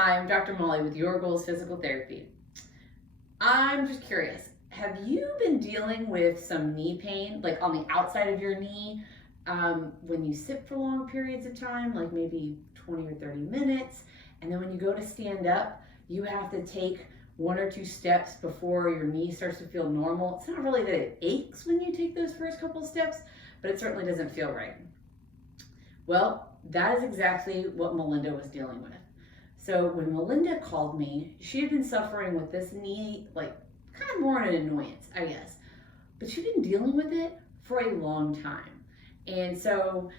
Hi, I'm Dr. Molly with Your Goals Physical Therapy. I'm just curious, have you been dealing with some knee pain, like on the outside of your knee, when you sit for long periods of time, like maybe 20 or 30 minutes, and then when you go to stand up, you have to take one or two steps before your knee starts to feel normal? It's not really that it aches when you take those first couple steps, but it certainly doesn't feel right. Well, that is exactly what Melinda was dealing with. So when Melinda called me, she had been suffering with this knee, like kind of more an annoyance, I guess. But she'd been dealing with it for a long time. And so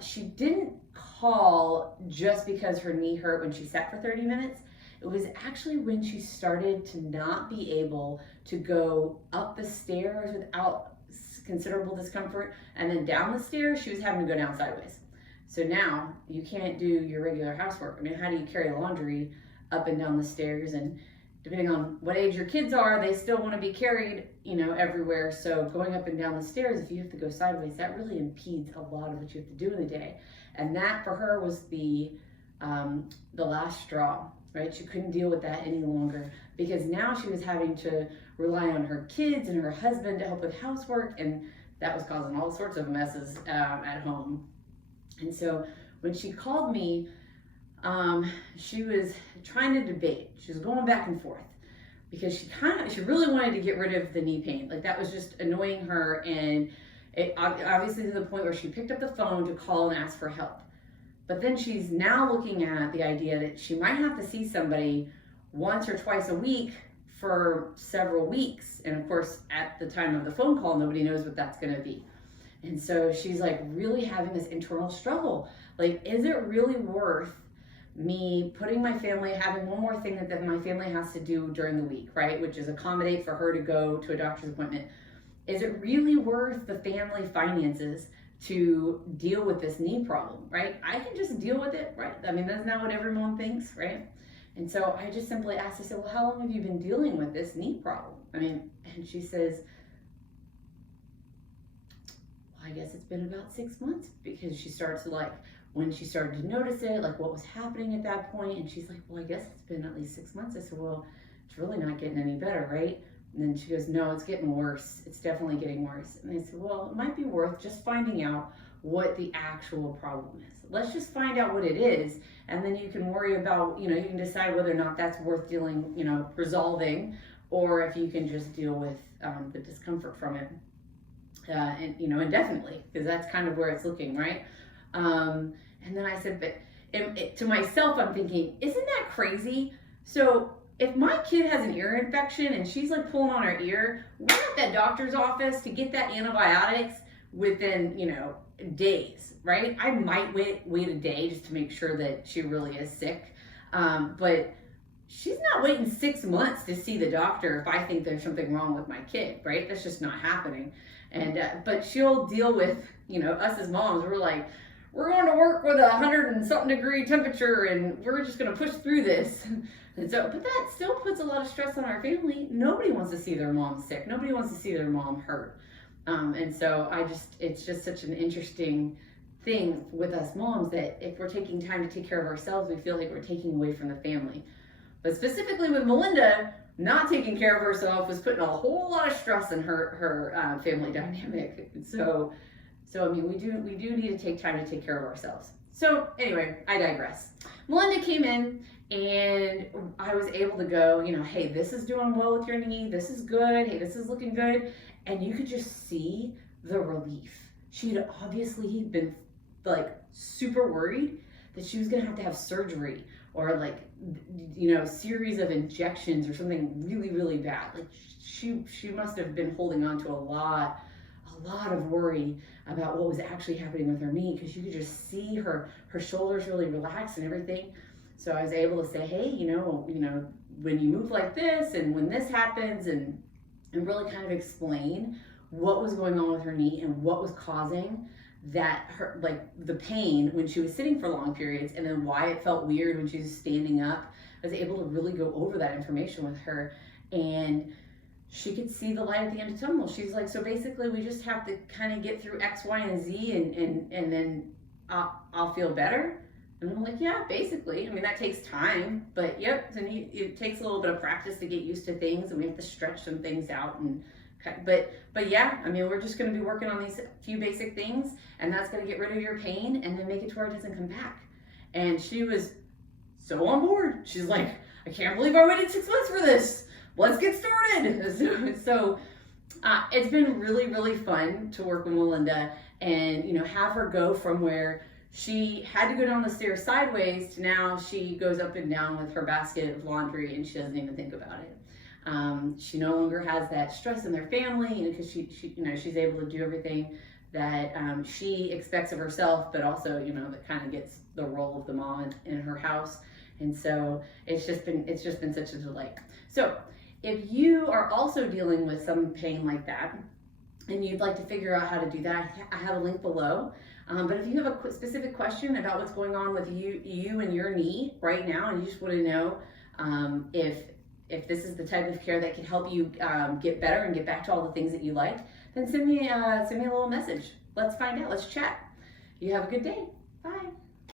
she didn't call just because her knee hurt when she sat for 30 minutes. It was actually when she started to not be able to go up the stairs without considerable discomfort, and then down the stairs, she was having to go down sideways. So now you can't do your regular housework. I mean, how do you carry laundry up and down the stairs? And depending on what age your kids are, they still want to be carried, everywhere. So going up and down the stairs, if you have to go sideways, that really impedes a lot of what you have to do in the day. And that for her was the last straw, right? She couldn't deal with that any longer because now she was having to rely on her kids and her husband to help with housework, and that was causing all sorts of messes at home. And so when she called me, she was trying to debate. She was going back and forth because she really wanted to get rid of the knee pain. Like that was just annoying her, and it obviously to the point where she picked up the phone to call and ask for help. But then she's now looking at the idea that she might have to see somebody once or twice a week for several weeks. And of course, at the time of the phone call, nobody knows what that's going to be. And so she's like really having this internal struggle. Like, is it really worth me putting my family, having one more thing that my family has to do during the week, right? Which is accommodate for her to go to a doctor's appointment. Is it really worth the family finances to deal with this knee problem, right? I can just deal with it, right? I mean, that's not what every mom thinks, right? And so I just simply asked, I said, well, how long have you been dealing with this knee problem? I mean, and she says, I guess it's been about 6 months, because she starts to when she started to notice it, like what was happening at that point. And she's like, well, I guess it's been at least 6 months. I said, well, it's really not getting any better, right? And then she goes, no, it's getting worse. It's definitely getting worse. And I said, well, it might be worth just finding out what the actual problem is. Let's just find out what it is. And then you can worry about, you can decide whether or not that's worth resolving, or if you can just deal with the discomfort from it. Indefinitely, because that's kind of where it's looking, right? And then I said, but to myself, I'm thinking, isn't that crazy? So if my kid has an ear infection and she's like pulling on her ear, we're at that doctor's office to get that antibiotics within, days, right? I might wait a day just to make sure that she really is sick. But she's not waiting 6 months to see the doctor if I think there's something wrong with my kid, right? That's just not happening. And but she'll deal with, us as moms. We're like, we're going to work with 100 and something degree temperature, and we're just going to push through this. And so, but that still puts a lot of stress on our family. Nobody wants to see their mom sick. Nobody wants to see their mom hurt. And so it's just such an interesting thing with us moms that if we're taking time to take care of ourselves, we feel like we're taking away from the family. But specifically with Melinda, not taking care of herself was putting a whole lot of stress in her family dynamic. So I mean, we do need to take time to take care of ourselves. So anyway, I digress. Melinda came in and I was able to go, hey, this is doing well with your knee. This is good. Hey, this is looking good. And you could just see the relief. She'd obviously been super worried that she was going to have surgery or series of injections or something really, really bad. Like she must have been holding on to a lot of worry about what was actually happening with her knee, because you could just see her shoulders really relax and everything. So I was able to say, hey, when you move like this and when this happens, and really kind of explain what was going on with her knee and what was causing the pain when she was sitting for long periods, and then why it felt weird when she was standing up. I was able to really go over that information with her, and she could see the light at the end of the tunnel. She's like, so basically we just have to kind of get through X, Y, and Z, and then I'll feel better. And I'm like, yeah, basically. I mean, that takes time, but yep. And it takes a little bit of practice to get used to things, and we have to stretch some things out. And but yeah, I mean, we're just going to be working on these few basic things, and that's going to get rid of your pain, and then make it to where it doesn't come back. And she was so on board. She's like, I can't believe I waited 6 months for this. Let's get started. So it's been really, really fun to work with Melinda, and have her go from where she had to go down the stairs sideways to now she goes up and down with her basket of laundry and she doesn't even think about it. She no longer has that stress in their family, because she's able to do everything that she expects of herself, but also that kind of gets the role of the mom in her house. And so it's just been such a delight. So if you are also dealing with some pain like that, and you'd like to figure out how to do that, I have a link below. But if you have a specific question about what's going on with you and your knee right now, and you just want to know if this is the type of care that can help you get better and get back to all the things that you liked, then send me a little message. Let's find out. Let's chat. You have a good day. Bye.